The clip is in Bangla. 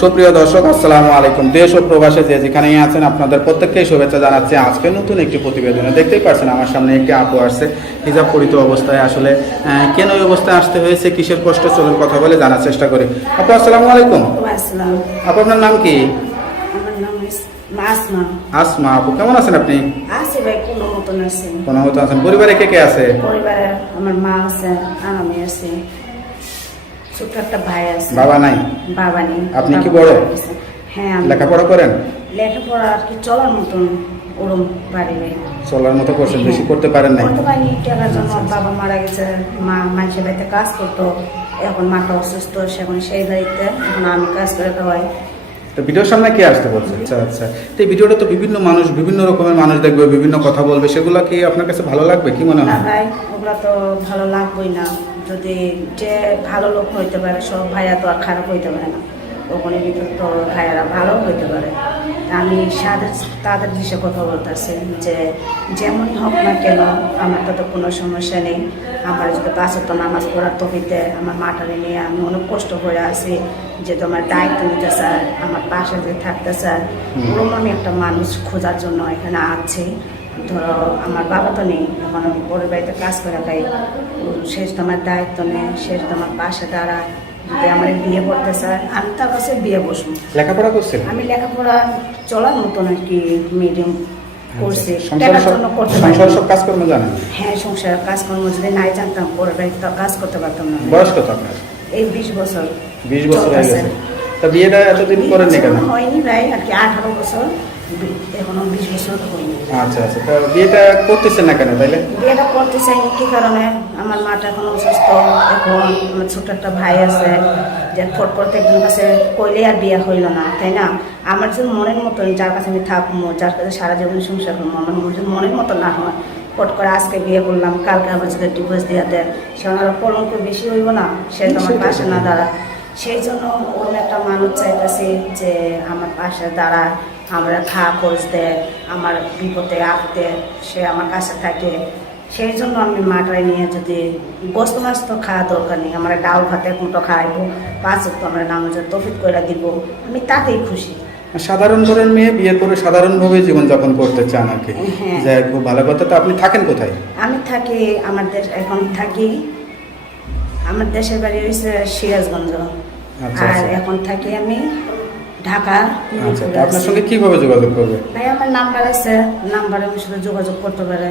সুপ্রিয় দর্শক, আসসালামু আলাইকুম। দেশ ও প্রবাসে যে যেখানেই আছেন আপনাদের প্রত্যেককেই শুভেচ্ছা জানাচ্ছি। আজকে নতুন একটি প্রতিবেদনে দেখতেই পাচ্ছেন আমার সামনে একটি আপু আসছে হিজাব পরিত অবস্থায়। আসলে কেন এই অবস্থায় আসতে হয়েছে, কিসের কষ্ট, চলুন কথা বলে জানার চেষ্টা করি। আপু আসসালামু আলাইকুম। আপু আপনার নাম কি? আমার নাম আসমা। আসমা আপু, কেমন আছেন আপনি? আছি ভাই, কোনো মতন আছে। কোনো মতো আছেন? পরিবারে কে কে আছে? পরিবারে আমার মা আছে, আমি আছি, ছোট একটা ভাই আছে। বাবা নাই? বাবা নেই। আপনি কি বড়? হ্যাঁ, আমি লেখাপড়া করেন? লেখাপড়া আর কি চলার মতন ওরম পারি নাই। চলার মতো করছেন, বেশি করতে পারেন নাই? করতে পারিনি, টাকার জন্য বাবা মারা গেছে। মা মানুষের বাড়িতে কাজ করতো, এখন মাটা অসুস্থ, এখন সেই বাড়িতে এখন আমি কাজ করে খাওয়াই। তো ভিডিওর সামনে কে আসতে বলছে? আচ্ছা আচ্ছা। তো এই ভিডিওটা তো বিভিন্ন মানুষ, বিভিন্ন রকমের মানুষ দেখবে, বিভিন্ন কথা বলবে, সেগুলো কি আপনার কাছে ভালো লাগবে? কি মনে না হয়? ভাই, ওগুলা তো ভালো লাগবেই না। যদি যে ভালো লোক হইতে পারে, সব ভাইয়া তো আর খারাপ হইতে পারে না। ওখানে ভিতরে তো ভাইয়ারা ভালো হইতে পারে। আমি তাদের বিষয়ে কথা বলতেছি যে যেমনই হোক না কেন, আমার তো কোনো সমস্যা নেই। আমার যদি পাঁচে তো নামাজ পড়ার তফিতে আমার মাটারে নিয়ে আমি অনেক কষ্ট করে আছি, যে তোমার দায়িত্ব নিতে স্যার, আমার পাশে যে থাকতে স্যার, ওরকম আমি একটা মানুষ খোঁজার জন্য এখানে আছি। ধরো আমার বাবা তো নেই, এখন আমি পরের বাড়িতে কাজ করে খাই, শেষ তোমার দায়িত্ব নেই, শেষ তোমার পাশে দাঁড়ায়। যদি আমার বিয়ে করতে চায়, আমি তার কাছে বিয়ে বসবো। লেখাপড়া করছেন? আমি লেখাপড়া চলার মতন আর কি মিডিয়াম করছি। সংসার সব কাজকর্ম জানেন? হ্যাঁ, সংসার কাজকর্ম যদি নাই জানতাম, পরের বাড়িতে কাজ করতে পারতাম না। বয়স কত আপনার? এই 20 বছর। 20 বছর হয়ে গেছে। তা বিয়েটা এতদিন করেননি কেন? হয়নি ভাই, আর কি 18 বছর, এখনো 20 বছর হয়নি। আচ্ছা আচ্ছা। তা বিয়েটা করতেছেন না কেন তাইলে? বিয়েটা করতে চাইনি কি কারণে, আমার মাটা এখন অসুস্থ, এখন আমার ছোট একটা ভাই আছে, যে ফট করতে একজনের কাছে কইলে আর বিয়ে হইল না, তাই না? আমার যে মনের মতন, যার কাছে আমি থাকবো, যার কাছে সারা জীবন সংসার করবো, আমার যদি মনের মতো না হয়, ফট করে আজকে বিয়ে করলাম, কালকে আবার যদি ডিভোর্স দিয়ে দেয়, সে ওনার কলঙ্ক বেশি হইব না? সে তোমার পাশে না দাঁড়া। সেই জন্য অন্য একটা মানুষ চাইতেছি যে আমার পাশে দাঁড়ায়, আমরা খাওয়া খোঁজ দেয়, আমার বিপদে আপদে সে আমার কাছে থাকে। সেই জন্য আমি মাটায় নিয়ে, যদি গোস্ত মাছ তো খাওয়া দরকার নেই, আমরা ডাল ভাত এক মুঠো খাইবো, 5 ওয়াক্ত আমরা নামাজের তৌফিক করে দিব, আমি তাতেই খুশি। সাধারণ ঘরের মেয়ে বিয়ে করে সাধারণভাবে জীবনযাপন করতে চান আর কি। হ্যাঁ। যাই, খুব ভালো কথা। তো আপনি থাকেন কোথায়? আমি থাকি আমার দেশ, এখন থাকি আমার দেশের বাড়ি হয়েছে সিরাজগঞ্জ। আচ্ছা, আর আচ্ছা। এখন থাকি আমি ঢাকা। আচ্ছা, তো আপনার সঙ্গে কিভাবে যোগাযোগ করবে? ভাই আমার নাম্বার আছে, নাম্বারে আমি শুধু যোগাযোগ করতে পারে।